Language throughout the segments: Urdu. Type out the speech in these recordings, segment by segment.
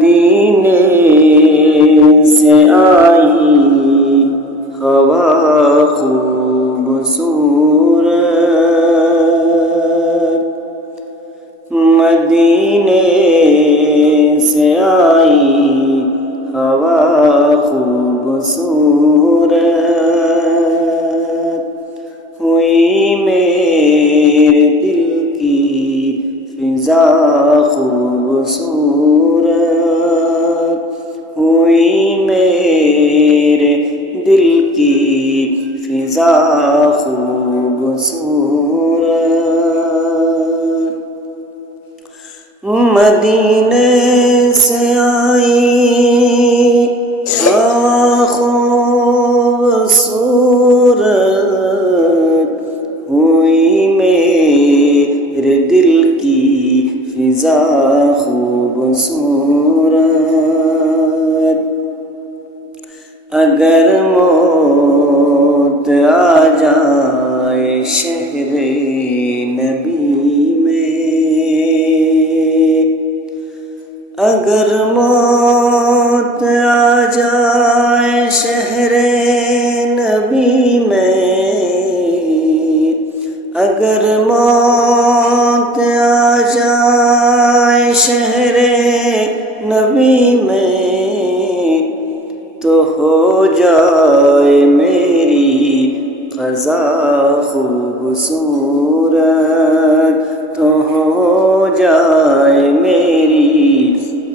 مدینے سے آئی ہوا خوبصورت، مدینے سے آئی ہوا خوبصورت، ہوئی میرے دل کی فضا خوبصورت، ہوئی میرے دل کی فضا خوبصورت، مدینے سے آئی خوبصورت، ہوئی میرے دل کی فضا خوبصورت، اگر موت آ جائے شہر نبی میں، اگر موت آ جائے شہر نبی میں، اگر موت آ جائے شہر نبی میں، تو ہو جائے میری قضا خوبصورت، تو ہو جائے میری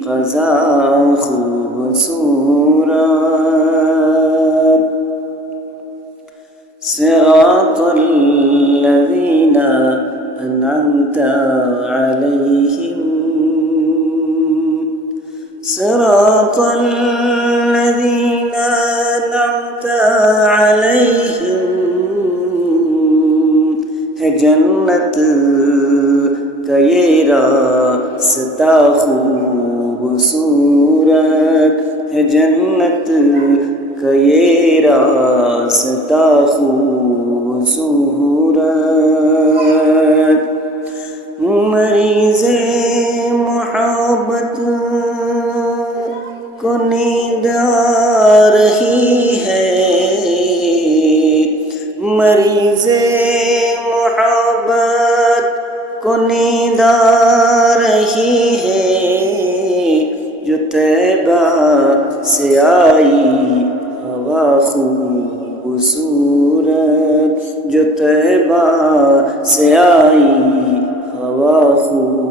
قضا خوبصورت، صراط الذین انعمت علیہم، صراط الذین انعمت علیہم، ہے جنت کا یہ راستہ خوبصورت، ہے جنت کا یہ راستہ خوبصورت، مریض محبت کو نیند آ رہی ہے، مریض محبت کو نیند آ رہی ہے، جو طیبہ سے آئی ہوا خوبصورت، جو طیبہ سے آئی ہوا خوبصورت۔